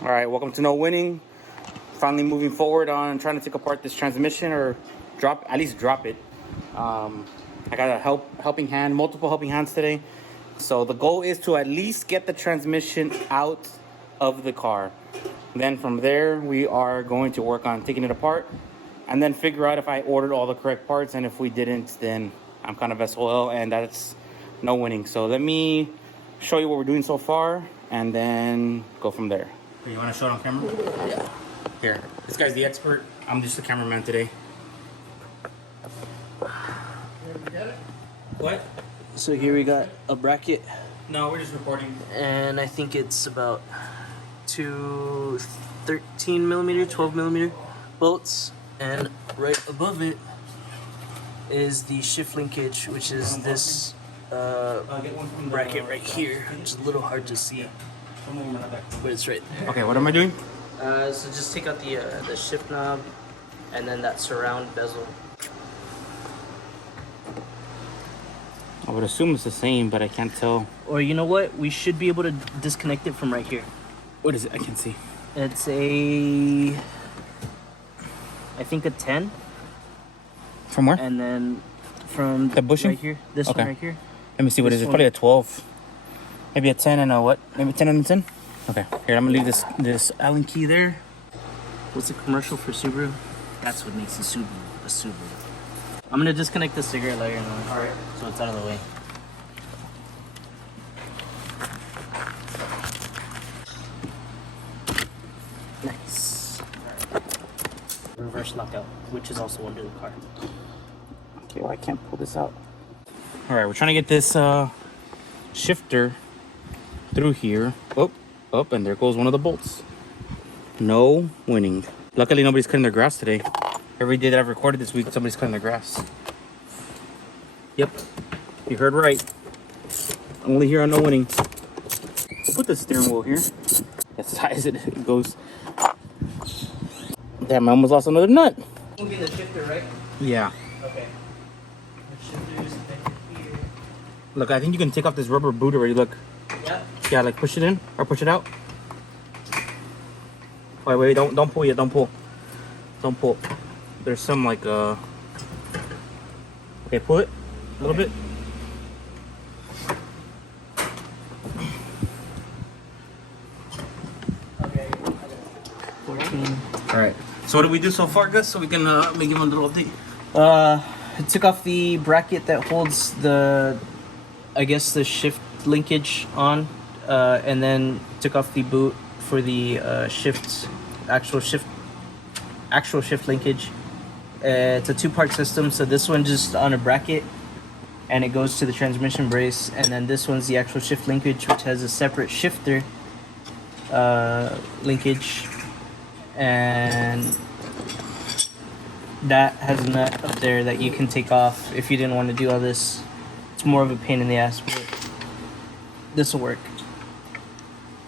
All right, welcome to No Winning. Finally moving forward on trying to take apart this transmission or at least drop it. I got a helping hand, multiple helping hands today. So the goal is to at least get the transmission out of the car. Then from there, we are going to work on taking it apart and then figure out if I ordered all the correct parts. And if we didn't, then I'm kind of SOL and that's no winning. So let me show you what we're doing so far and then go from there. You want to show it on camera? Yeah. Here, this guy's the expert. I'm just the cameraman today. What? So here we got a bracket. No, we're just recording. And I think it's about two 13mm, 12mm bolts. And right above it is the shift linkage, which is this bracket right here. It's a little hard to see, but it's right there. Okay, what am I doing? So just take out the shift knob and then that surround bezel. I would assume it's the same, but I can't tell. Or you know what? We should be able to disconnect it from right here. What is it? I can't see. It's I think a 10. From where? And then from the bushing? Right here. This one right here. Let me see what it is. It's probably a 12. Maybe a 10 and a what? Maybe 10 and a 10? Okay. Here, I'm gonna leave this Allen key there. What's the commercial for Subaru? That's what makes a Subaru a Subaru. I'm gonna disconnect the cigarette lighter now. Alright. So it's out of the way. Nice. Reverse lockout, which is also under the car. Okay, well I can't pull this out. Alright, we're trying to get this shifter through here. Oh, and there goes one of the bolts. No winning. Luckily nobody's cutting their grass today. Every day that I've recorded this week, somebody's cutting their grass. Yep, you heard right. Only here on No Winning. Put the steering wheel here. As high as it goes. Damn, I almost lost another nut. Will be the shifter, right? Yeah. Okay. The shifter is here. Look, I think you can take off this rubber boot already. Look. Yeah. Yeah, like push it in or push it out. Wait, don't pull yet. Don't pull. Don't pull. There's some like Okay, pull it a little bit. Okay. 14. All right. So what do we do so far, Gus? So we can make him a little update. I took off the bracket that holds the, I guess the shift linkage on, and then took off the boot for the actual shift linkage. It's a two-part system, so this one just on a bracket and it goes to the transmission brace, and then this one's the actual shift linkage, which has a separate shifter linkage, and that has a nut up there that you can take off if you didn't want to do all this. It's more of a pain in the ass, but this will work.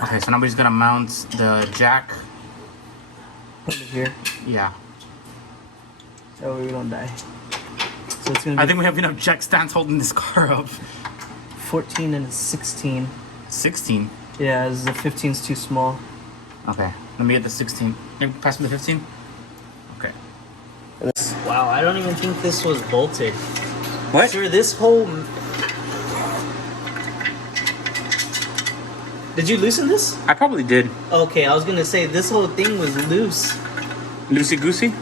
Okay, so nobody's gonna mount the jack Over here. Yeah. So we don't die. So it's gonna be I think we have enough jack stands holding this car up. 14 and a 16. 16? Yeah, the 15's too small. Okay, let me get the 16. Maybe pass me the 15? Okay. Wow, I don't even think this was bolted. What? Sure, this whole... Did you loosen this? I probably did. Okay, I was gonna say this whole thing was loose. Loosey-goosey?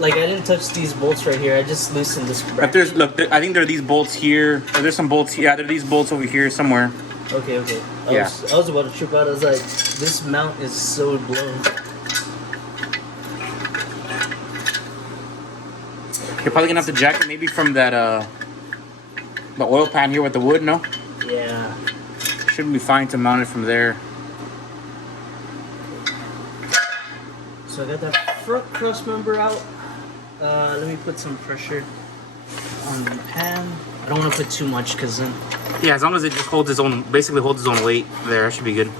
Like, I didn't touch these bolts right here. I just loosened this bracket. If there's, look, I think there are these bolts here. Or there's some bolts. Yeah, there are these bolts over here somewhere. Okay. I was about to trip out. I was like, this mount is so blown. You're probably gonna have to jack it maybe from that the oil pan here with the wood, no? Yeah. Should be fine to mount it from there. So I got that front cross member out. Let me put some pressure on the pan. I don't want to put too much because then... Yeah, as long as it just holds its own, basically holds its own weight there, that should be good.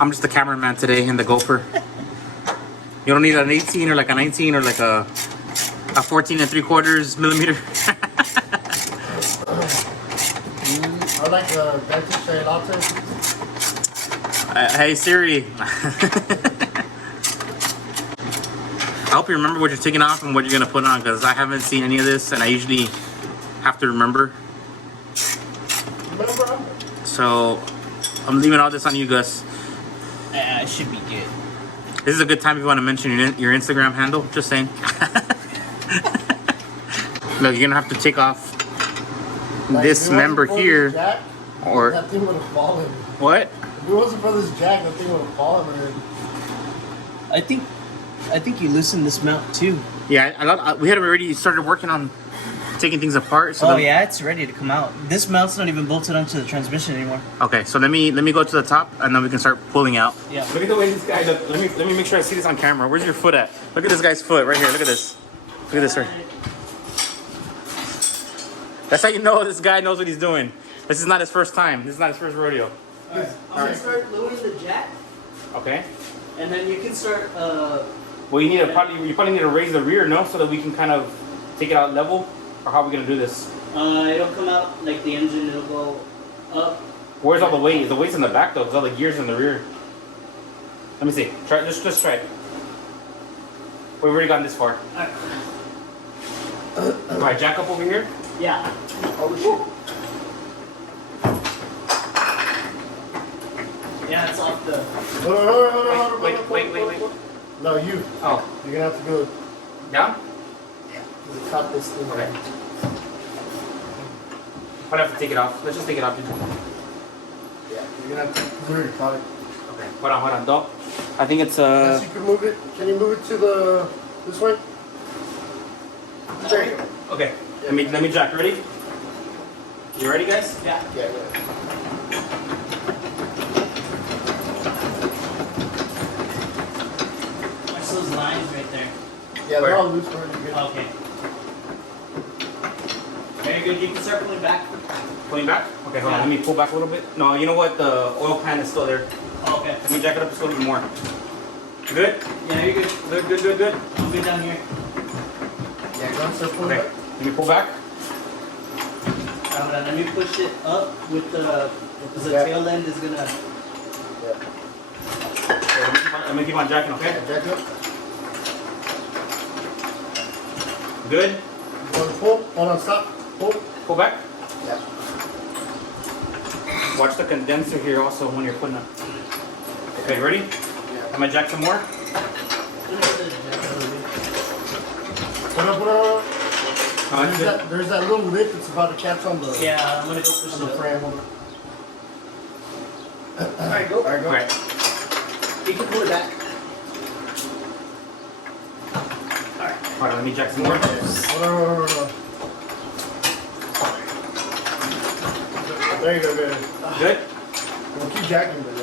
I'm just the cameraman today and the gopher. You don't need an 18 or like a 19 or like a 14 3/4 millimeter. All like a Digipower latte? Hey Siri. I hope you remember what you're taking off and what you're gonna put on, because I haven't seen any of this, and I usually have to remember. So I'm leaving all this on you, Gus. It should be good. This is a good time if you want to mention your Instagram handle. Just saying. Look, you're gonna have to take off Like, this member here, jack, or that thing would have fallen. what? If it wasn't for this jack, that thing would have fallen. Man. I think you loosened this mount too. Yeah, we had already started working on taking things apart. So Yeah, it's ready to come out. This mount's not even bolted onto the transmission anymore. Okay, so let me go to the top, and then we can start pulling out. Yeah. Look at the way this guy. Let me make sure I see this on camera. Where's your foot at? Look at this guy's foot right here. Look at this. Look at this right. That's how you know this guy knows what he's doing. This is not his first time. This is not his first rodeo. Alright. I'm gonna start lowering the jack, Okay. and then you can start. Well, you probably need to raise the rear, no, so that we can kind of take it out level. Or how are we gonna do this? It'll come out like the engine. It'll go up. Where's all the weight? The weight's in the back though. There's all the gears in the rear. Let me see. Try just try it. We've already gotten this far. Alright, jack up over here. Yeah. Oh shit. Yeah, it's off the. Hold on. Wait. No, you. Oh, You're gonna have to go down? cut this thing. Okay. I'd have to take it off. Let's just take it off. Yeah, you're gonna have to clear it, cut it. Okay. Hold on. Don't. I think it's Yes, you can move it. Can you move it to this way? There you go. Okay. Let me jack. Ready? You ready, guys? Yeah. Yeah. What's those lines right there? Yeah, Where? they're all loose already. Good. Okay. Very good. You can start pulling back. Pulling back? Okay, hold on. Let me pull back a little bit. No, you know what? The oil pan is still there. Okay. Let me jack it up just a little bit more. Good? Yeah, you're good. Good. I'm good down here. Yeah, go and start pulling Okay. back. Let me pull back. Let me push it up with the because the tail end is gonna. Yeah. Okay, let me keep on jacking, okay? Jack it up. Good? You want to pull? Hold on, stop. Pull. Pull back. Yeah. Watch the condenser here also when you're putting it. Okay, ready? Yeah. Am I jack some more? Put up. There's that little lip that's about to catch on the, Yeah, I'm gonna go push on it the up. frame. Alright, go. Alright, go. Okay. You can pull it back. Hold on, let me jack some more. Hold on. There you go, good. Good? We'll keep jacking, but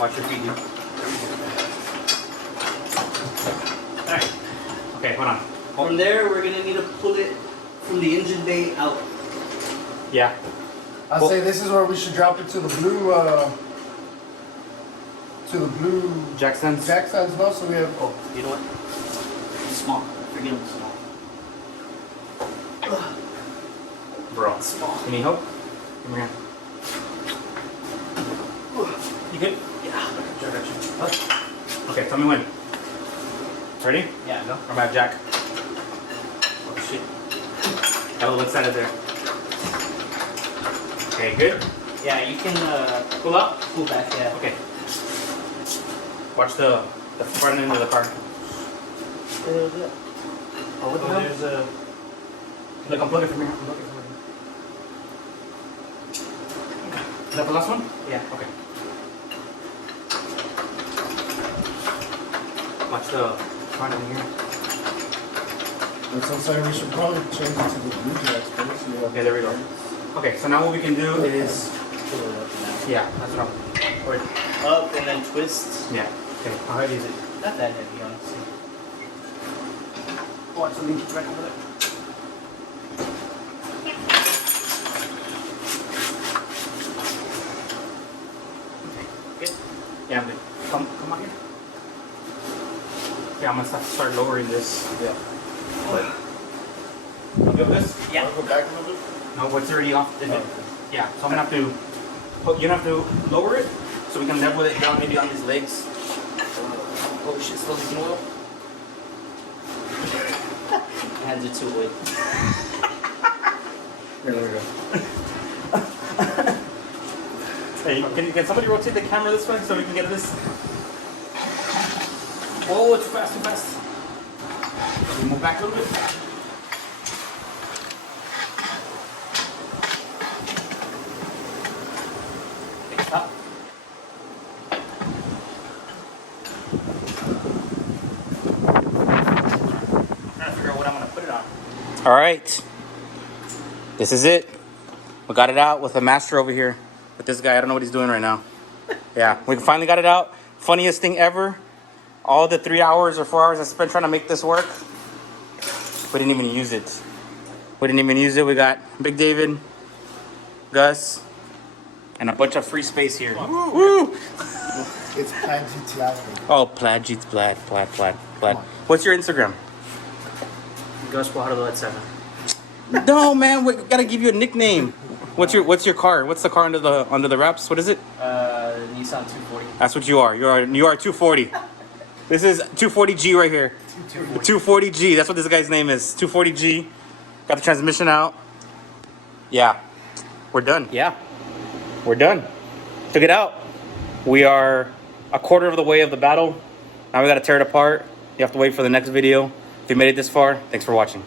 Watch your feet, dude. Alright. Okay, hold on. From there, we're gonna need to pull it from the engine bay out. Yeah. I say this is where we should drop it to the blue, Jack stands. jack stands now, so we have. Oh, you know what? It's small. Forget them small. Bro. Small. You need help? Come here. You good? Yeah. Okay, tell me when. Ready? Yeah, go. I'm at jack. Oh shit. Got a little excited there. Okay, good? Yeah, you can Pull up? pull back. Yeah. Okay. Watch the front end of the car. Oh, what the hell? There's a. Look, I'm plugging from here. I'm plugging from here. Is that the last one? Yeah. Okay. Watch the front end here. That's what I'm saying. We should probably change it to the blue jacks first. Yeah. Okay, there we go. Okay, so now what we can do is, yeah, that's what I'm. Wait. Up and then twist. Yeah. Okay. How heavy is it? Not that heavy, honestly. Watch the link right over there. Good. Yeah, I'm good. Come on here. Yeah, I'm gonna start lowering this. Yeah. But you good with this? Yeah. Wanna go back a little bit? No, what's already off? Oh, okay. Yeah, so I'm gonna have to put, you're gonna have to lower it so we can level it down maybe on these legs. Oh shit, still leaking oil. Hands are too wet. There we go. Hey, can somebody rotate the camera this way so we can get this? Oh, too fast, too fast. Can we move back a little bit? Okay, stop. I'm trying to figure out what I'm gonna put it on. All right. This is it. We got it out with the master over here. With this guy, I don't know what he's doing right now. Yeah, we finally got it out. Funniest thing ever. All the 3 hours or 4 hours I spent trying to make this work, we didn't even use it. We didn't even use it. We got Big David, Gus, and a bunch of free space here. Woo! It's Plaid GTI. Oh, Plaid Jeets, Plaid. What's your Instagram? Gus Guajardo at 7. No, man, we gotta give you a nickname. What's your car? What's the car under the wraps? What is it? Nissan 240. That's what you are. You are 240. This is 240G right here. 240G. That's what this guy's name is. 240G. Got the transmission out. Yeah, we're done. Yeah, we're done. Took it out. We are a quarter of the way of the battle. Now we gotta tear it apart. You have to wait for the next video. If you made it this far, thanks for watching.